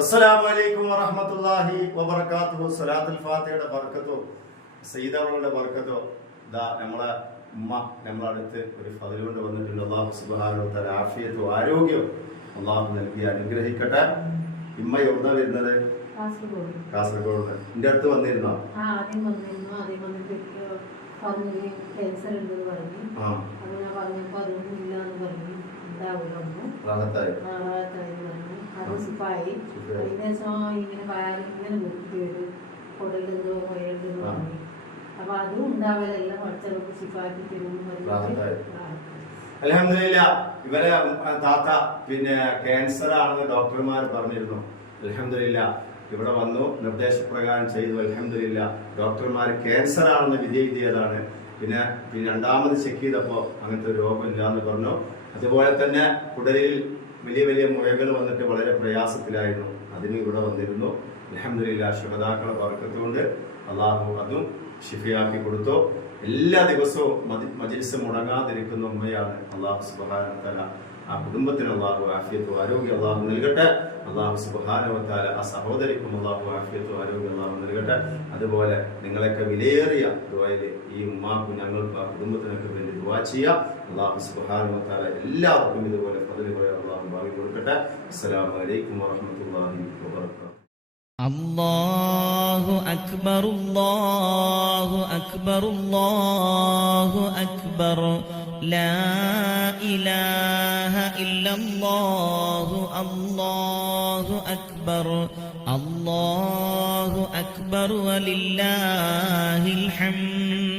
അസ്സലാമു അലൈക്കും വറഹ്മത്തുള്ളാഹി വബറകാതുഹു. സ്വലാത്തുൽ ഫാത്തിഹയുടെ ബർക്കത്തോ സയ്യിദകളുടെ ബർക്കത്തോ ദാ നമ്മളെ ഉമ്മ നമ്മളെ അടുത്ത് ഒരു ഫതിൽ കൊണ്ട് വന്നിട്ടുണ്ട്. അള്ളാഹു സുബ്ഹാനഹു തആല ആഫിയത്തും ആരോഗ്യവും അള്ളാഹു നൽകി അനുഗ്രഹിക്കട്ടെ. ഇമ്മ എവിടെ വരുന്നത്? കാസർഗോഡ്. എന്റെ അടുത്ത് വന്നിരുന്നോ? ആ ആദ്യം വന്നിരുന്നു ആദ്യം വന്നിട്ട് പറഞ്ഞു ക്യാൻസർ ഉണ്ടെന്ന് പറഞ്ഞു ആ അപ്പൊ ഞാൻ പറഞ്ഞപ്പോ അതൊന്നും ഇല്ല എന്ന് പറഞ്ഞു ഉണ്ടാവില്ല ഒന്നും റാഹത്തായി നാളായി പറഞ്ഞു അത് സുഖമായി സുഖമായി. ഇങ്ങനെ ഇങ്ങനെ വൃത്തി വരും കുടലെന്തോ കൊയലെന്തോ. പറഞ്ഞു അപ്പൊ അതും ഉണ്ടാവലല്ല പഠിച്ചവർക്ക് സുഖമാക്കി തരും അലഹമില്ല ഇവരെ താത്ത പിന്നെ ക്യാൻസർ ആണെന്ന് ഡോക്ടർമാർ പറഞ്ഞിരുന്നു. അലഹമില്ല ഇവിടെ വന്നു നിർദ്ദേശപ്രകാരം ചെയ്തു. അലഹമില്ല ഡോക്ടർമാർ ക്യാൻസർ ആണെന്ന് വിധി എഴുതിയതാണ്. പിന്നെ പിന്നെ രണ്ടാമത് ചെക്ക് ചെയ്തപ്പോൾ അങ്ങനത്തെ രോഗമില്ല എന്ന് പറഞ്ഞു. അതുപോലെ തന്നെ കുടലിൽ വലിയ വലിയ മുഴകൾ വന്നിട്ട് വളരെ പ്രയാസത്തിലായിരുന്നു. അതിന് ഇവിടെ വന്നിരുന്നു. അലഹമില്ല ശുഭതാക്കളെ വർക്കത്തുകൊണ്ട് അള്ളാഹു അതും ഷിഫയാക്കി കൊടുത്തു. എല്ലാ ദിവസവും മതി- മജ്ലിസ് മുടങ്ങാതിരിക്കുന്ന ഉമ്മയാണ് അള്ളാഹു സുബാനത്തല ആ കുടുംബത്തിന് അള്ളാഹു ആഫിയത്തും ആരോഗ്യം അള്ളാഹു നൽകട്ടെ. അള്ളാഹു സുബാനവത്താല ആ സഹോദരിക്കും അള്ളാഹു ആഫിയത്തും ആരോഗ്യം അള്ളാഹു നൽകട്ടെ. അതുപോലെ നിങ്ങളൊക്കെ വിലയേറിയ ദുബായിൽ ഈ ഉമ്മാക്കും ഞങ്ങൾക്കും ആ കുടുംബത്തിനൊക്കെ വേണ്ടി ദുവാ ചെയ്യുക. അള്ളാഹു സുബാനവത്താല എല്ലാവർക്കും ഇതുപോലെ പതിവ് السلام عليكم ورحمة الله وبركاته. الله أكبر الله أكبر الله أكبر. لا إله إلا الله الله أكبر. الله أكبر ولله الحمد.